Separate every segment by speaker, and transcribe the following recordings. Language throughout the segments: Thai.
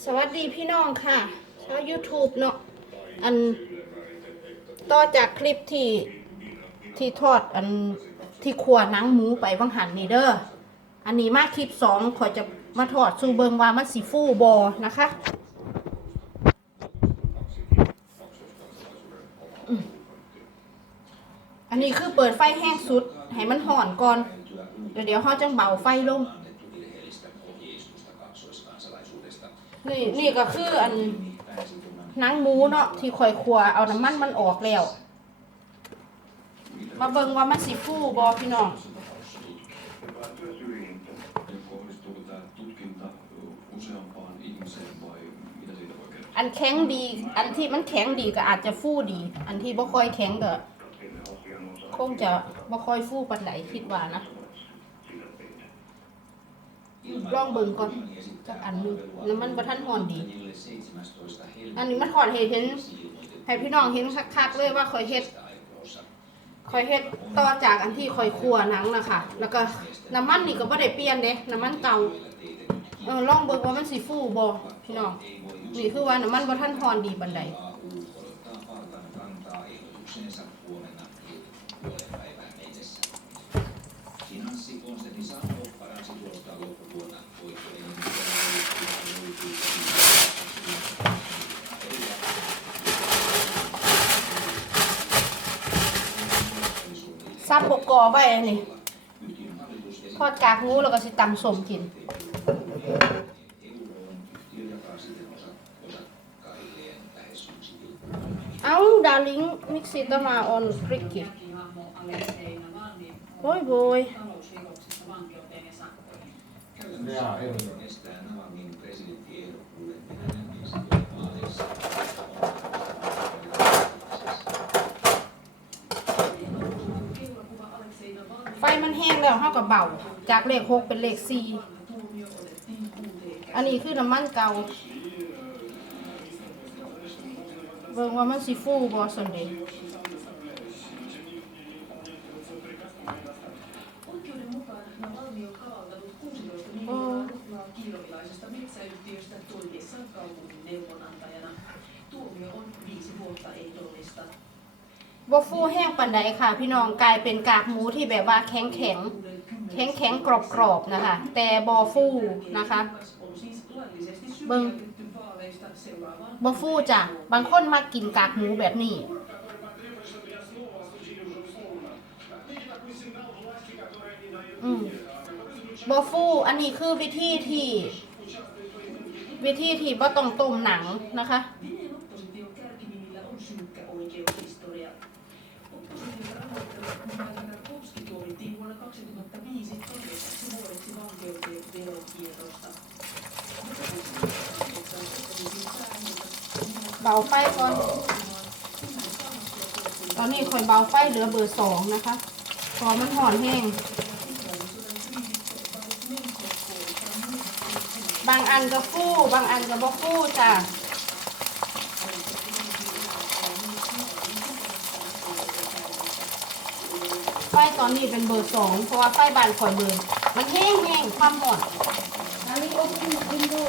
Speaker 1: สวัสดีพี่น้องค่ะชาว YouTube เนาะอันต่อจากคลิปที่ที่ทอดอันที่ครัวนังหมูไปบังหันนี่เด้ออันนี้มาคลิปสองขอจะมาทอดสู่เบิงว่ามันสีฟูบอนะคะอันนี้คือเปิดไฟแห้งสุด ให้มันห่อนก่อน เดี๋ยวเดี๋ยวเขาจังเบาไฟลง นี่นี่ก็คืออันหนังหมูเนาะที่ข่อยคัวเอาน้ำมันมันออกแล้ว มาเบิ่งว่ามันสิฟูบอพี่น้องอันแข็งดี อันที่มันแข็งดีก็อาจจะฟูดี อันที่บ่ค่อยแข็งก็คงจะบ่ค่อยฟูปานใดคิดว่านะ ลองเบิ่งก่อนจักอันหนึงแล้วมันบ่ทันห่อนดี อันนี้มันห่อนเห็นเห็นให้พี่น้องเห็นคักๆเลยว่าข่อยเฮ็ดข่อยเฮ็ดต่อจากอันที่ข่อยคั่วหนังนะคะแล้วก็น้ำมันนี่ก็บ่ได้เปลี่ยนเด้น้ำมันเก่าเออลองเบิ่งว่ามันสิฟูบ่พี่น้องนี่คือว่าน้ำมันบ่ทันห่อนดีปานใด ซับบกกอไว้นี่ทอดกากหมูแล้วก็สิตำสมกิน เอาดาริงมิกซี่ตมาออนฟริกกี้โอ้ยโบย
Speaker 2: Jaa, ei.
Speaker 3: estää Navamin presidenttiehdokkuuden Venäjän presidentinvaaleissa.
Speaker 1: ไฟมันแห้งแล้วเฮาก็เบา จากเลขหกเป็นเลขสี่อันนี้คือน้ำมันเก่าเบิ่งว่ามันสิฟูบ่สันเดย์
Speaker 4: miljoonaa ruplaa kiilovilaisesta metsäyhtiöstä toimiessaan kaupungin neuvonantajana. Tuomio on viisi vuotta ehdollista.
Speaker 1: บ่าฟูแห้งปานใดค่ะ พี่น้องกลายเป็นกากหมูที่แบบว่าแข็งแข็งแข็งแข็งๆกรอบๆนะคะ แต่บ่ฟูนะคะ
Speaker 4: On siis laillisesti
Speaker 1: Vâng.
Speaker 4: syrjäytetty vaaleista seuraavaan
Speaker 1: บ่ฟูจ้ะบางคนมากินกากหมูแบบนี้อื บอฟูอันนี้คือวิธีที่ วิธีที่บ่ต้องต้มหนังนะคะ เบาไฟก่อน ตอนนี้คอยเบาไฟเหลือเบอร์สองนะคะพอมันห่อนแห้ง บางอันก็ฟู่บางอันก็บ่ฟู่จ้ะไฟตอนนี้เป็นเบอร์สองเพราะว่าไฟบานข่อยเบอร์มันแห้งแห้งความห่อนอันนี้โอ้ยกินดู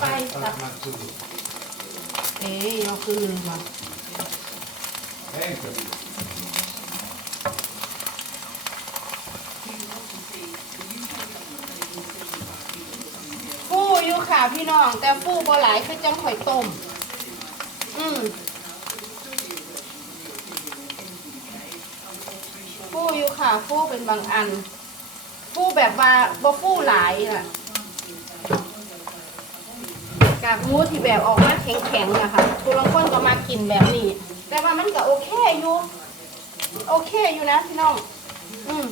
Speaker 1: ไฟจ้ะเอ๊ยเราคือลืมว่ะ
Speaker 2: Eikö?
Speaker 1: ฟู่อยู่ค่ะพี่น้อง แต่ฟู่บ่หลายคือจังข่อยต้ม อืมฟู่อยู่ค่ะฟู่เป็นบางอัน ฟู่แบบว่าบ่ฟู่หลายน่ะกากหมูที่แบบออกมาแข็งๆนะคะคุณลางคนก็มากินแบบนี้ แต่ว่ามันก็โอเคอยู่ โอเคอยู่นะพี่น้อง อืม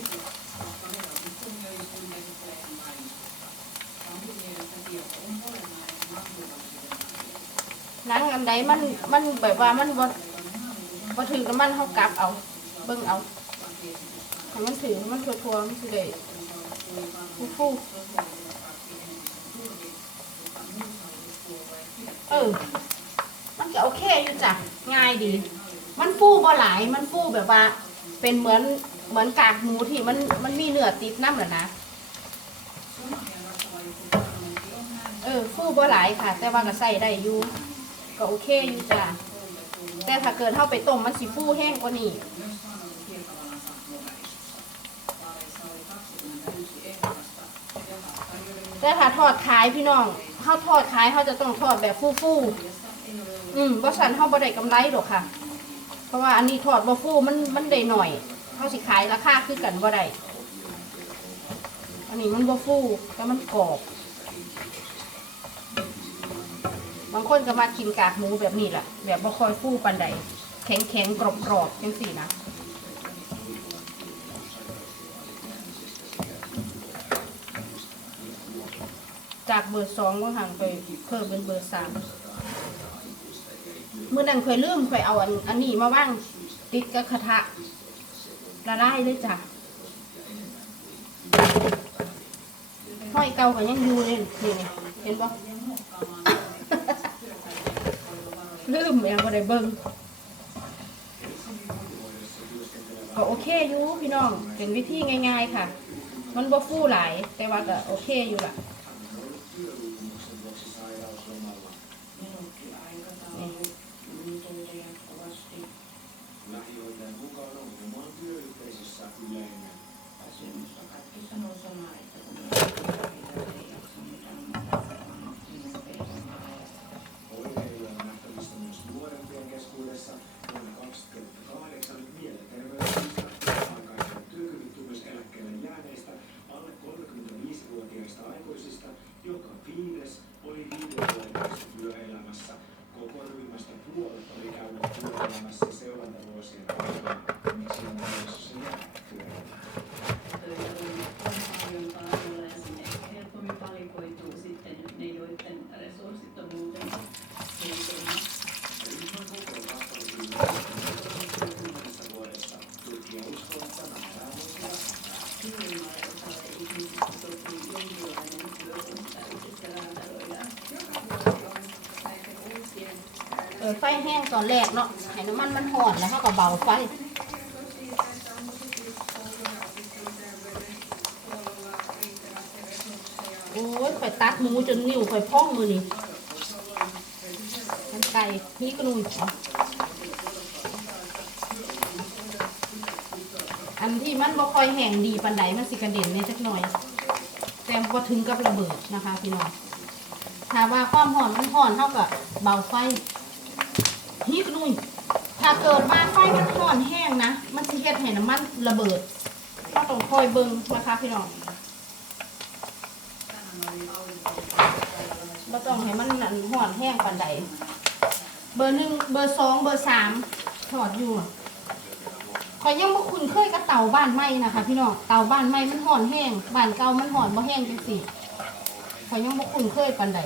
Speaker 1: หนังอันใดมันมันแบบว่ามันบ่บ่ถือกับมันเฮากลับเอา เบิ่งเอาให้มันถือมันทั่วๆมันสิได้ฟูๆเออ มันก็โอเคอยู่จ้ะง่ายดี มันฟูบ่หลายมันฟูแบบว่า เป็นเหมือนเหมือนกากหมูที่มันมันมีเนื้อติดน้ำหละนะเออฟูบ่หลายค่ะ แต่ว่าก็ใส่ได้อยู่ก็โอเคอยู่จ้ะแต่ถ้าเกิดเข้าไปต้มมันสิฟูแห้งกว่านี้แต่ถ้าทอดขายพี่น้องเขาทอดขายเขาจะต้องทอดแบบฟูๆ อืมบ่สันเขาบ่ได้กำไรหรอกค่ะ เพราะว่าอันนี้ทอดบ่ฟูมันมันได้หน่อยเขาสิขายราคาคือกันบ่ได้อันนี้มันบ่ฟูแต่มันกรอบบางคนก็มากินกากหมูแบบนี้แหละแบบบ่ค่อยฟูปานใดแข็งแข็งกรอบกรอบจังสี่นะจากเบอร์สองก็ห่างไปเพิ่มเป็นเบอร์สาม มื่อนั้นเคยลืมเคยเอาอันอันนี้มาว่างติดกับกระทะละลายเลยจ้ะห้อยเก่ากันยังอยู่เลยนี่ไงเห็นปะลืมยังบ่ได้เบิ่งก็โอเคอยู่พี่น้องเป็นวิธีง่าย ๆ ค่ะ มันบ่ฟูหลายแต่ว่าก็โอเคอยู่ล่ะ ออไฟแห้งตอนแรกเนาะให้น้ำมันมันหอนแล้วเขาก็เบาไฟโอ้ยข่อยตัดหมูจนนิ้วข่อยพองมือนี่มันไก่นี่ก็นุ่ยอันที่มันบ่ค่อยแห้งดีปันใดมันสิกระเด็นเนี่ยจักหน่อย แต่พอถึงกับระเบิดนะคะพี่น้องถ้าว่าความหอนมันหอนเท่ากับเบาไฟ นี่กนุ่ยถ้าเกิดว่าไฟมันห่อนแห้งนะ มันสิเฮ็ดให้น้ำมันระเบิดก็ต้องคอยเบิ่งนะคะพี่น้องบ่ต้องให้มันห่อนแห้งปานใด เบอร์หนึ่งเบอร์สองเบอร์สามถอดอยู่อะข่อยยังบ่คุ้นเคยกับเตาบ้านไหม้นะคะ พี่น้อง เตาบ้านไหม้มันห่อนแห้ง บ้านเก่ามันห่อนบ่แห้งจังซี่ข่อยยังบ่คุ้นเคยปานใด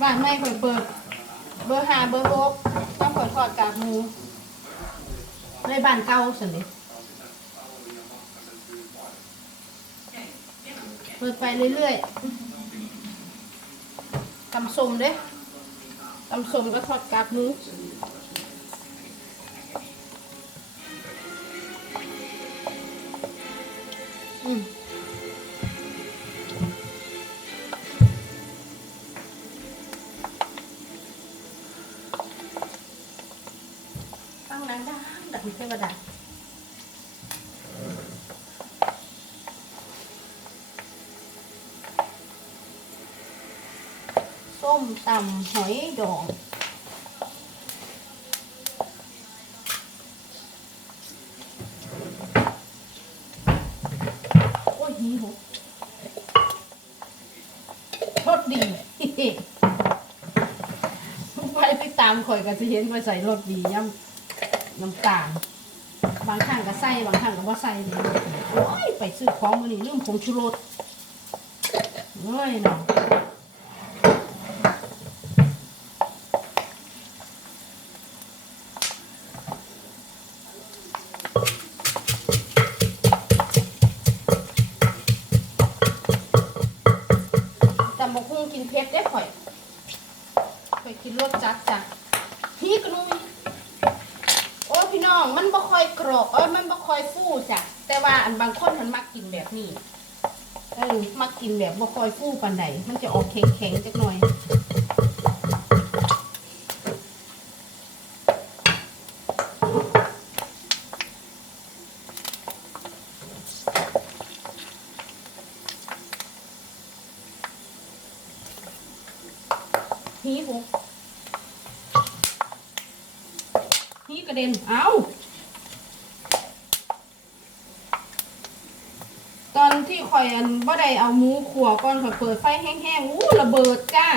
Speaker 1: บ้านไม่ข่อยเปิด เบอร์ห้าเบอร์หกต้องข่อยทอดกากหมูในบ้านเก่าสินดิเปิดไปเรื่อยๆตำส้มเด้ตำส้มก็ทอดกากหมู ส้มตำหอยดองโอ้ยหีหกรสดีไปไปตามข่อยก็จะเห็นไปใส่รสดีย่ำน้ำตาลบางครั้งก็ใส่บางครั้งก็บ่ใส่เลยโอ้ยไปซื้อของมือนี่ลืมผงชูรสเฮ้ยเนาะ มันบ่ค่อยกรอบเอ้ยมันบ่ค่อยฟูจ้ะแต่ว่าอันบางคนมันมักกินแบบนี้เออมักกินแบบบ่ค่อยฟูปานใดมันจะออกแข็งๆจักหน่อยฮีหุก ระเด็น เอาตอนที่ข่อยอันบ่ได้เอาหมูขัวก่อนข่อยเปิดไฟแห้งๆอู้ระเบิดจ้า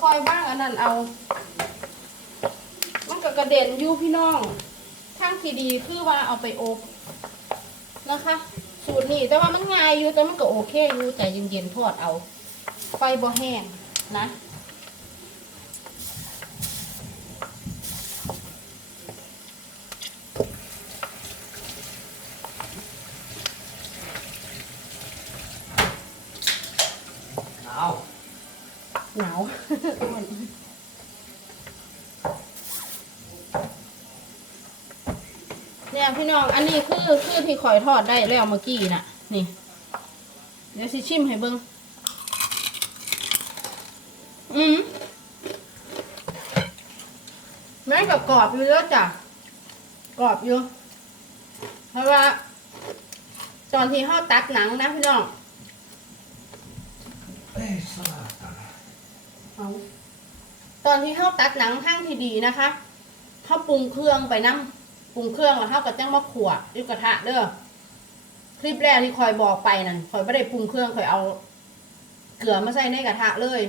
Speaker 1: ค่อยๆบ้างอันนั้นเอา มันก็กระเด็นอยู่พี่น้องทางที่ดีคือว่าเอาไปอบนะคะ สูตรนี้แต่ว่ามันง่ายอยู่แต่มันก็โอเคอยู่แต่เย็นๆทอดเอา ไฟบ่แห้งนะ
Speaker 2: หนาว
Speaker 1: หนาว เนี่ยพี่น้อง อันนี้คือคือที่ข่อยทอดได้แล้วเมื่อกี้น่ะ นี่ เดี๋ยวสิชิมให้เบิ้งอืมแม่งกับกรอบอยู่แล้วจ้ะกรอบอยู่ เพราะว่า ตอนที่ห่อตักหนังนะพี่น้องเอาตอนที่เข้าตักหนังข้างที่ดีนะคะ เข้าปรุงเครื่องไปน้ำ ปรุงเครื่องแล้วเข้ากับจ้งมะขวดด้วยกระทะเด้อคลิปแรกที่คอยบอกไปนั่นคอยไม่ได้ปรุงเครื่องคอยเอา เกลือมาใส่ในกระทะเลย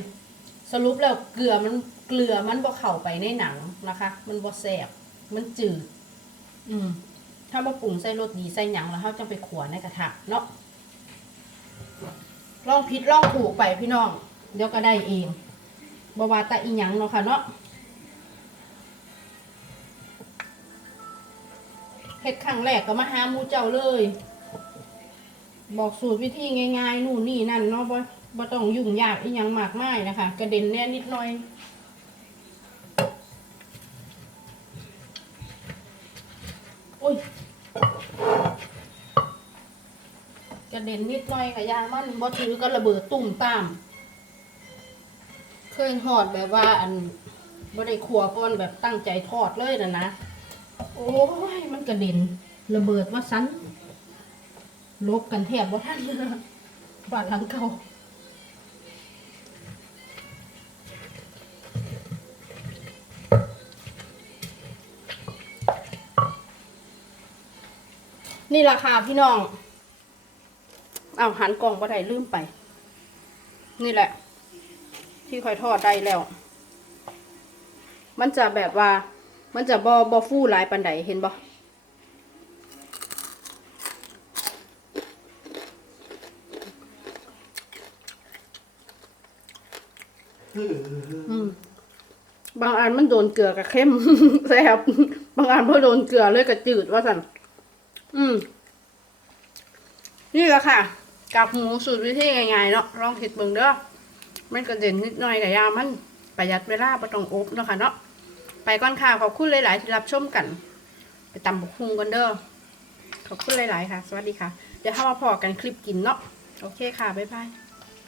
Speaker 1: สรุปแล้วเกลือมันเกลือมันบ่เข้าไปในหนังนะคะ มันบ่แสบมันจืด อืม ถ้าบ่ปรุงใส่รสดีใส่หยังแล้วเขาจะไปขวในกระทะเนาะลองผิดลองถูกไปพี่น้อง เดี๋ยวก็ได้เองบว่าแตาอีหยังเนาะค่ะเนาะ เฮ็ดครั้งแรกก็มาหาหมูเจ้าเลย บอกสูตรวิธีง่ายๆ นู่นนี่นั่นเนาะบ่บ่ต้องยุ่งยากอีหยังมากมายนะคะ กระเด็นแน่นิดหน่อยโอ้ยกระเด็นนิดหน่อยกับยางมันบ่ถือก็ระเบิดตุ่มตาม เคยทอดแบบว่าอันบ่ได้ขัวก่อนแบบตั้งใจทอดเลยนะนะ อ้ย มันกระเด็นระเบิดว่าสันลบกันแทบว่าท่านบาดหลังเก่านี่ราคาพี่น้อง เอาหันกล่องบ่ได้ลืมไป นี่แหละ ที่คอยทอดได้แล้ว มันจะแบบว่า มันจะบอบอฟู่หลายปันไดเห็นบ่อืมบางอันมันโดนเกลือกับเข้มแซ่บบางอันพอโดนเกลือเลยกับจืดว่าสันอืม นี่แหละค่ะกากหมูสูตรวิธีง่ายๆเนาะลองเห็ดเบิ่งเด้อมันกระเด็นนิดหน่อยกับยามันประหยัดเวลาบ่ต้องอบเนาะค่ะเนาะ ไปก่อนค่ะขอบคุณหลาย ๆ ที่รับชมกัน ไปตำบุกฮุงกันเด้อขอบคุณหลาย ๆ ค่ะ สวัสดีค่ะ เดี๋ยวเข้ามาพอกันคลิปกินเนาะโอเคค่ะ บ๊ายบาย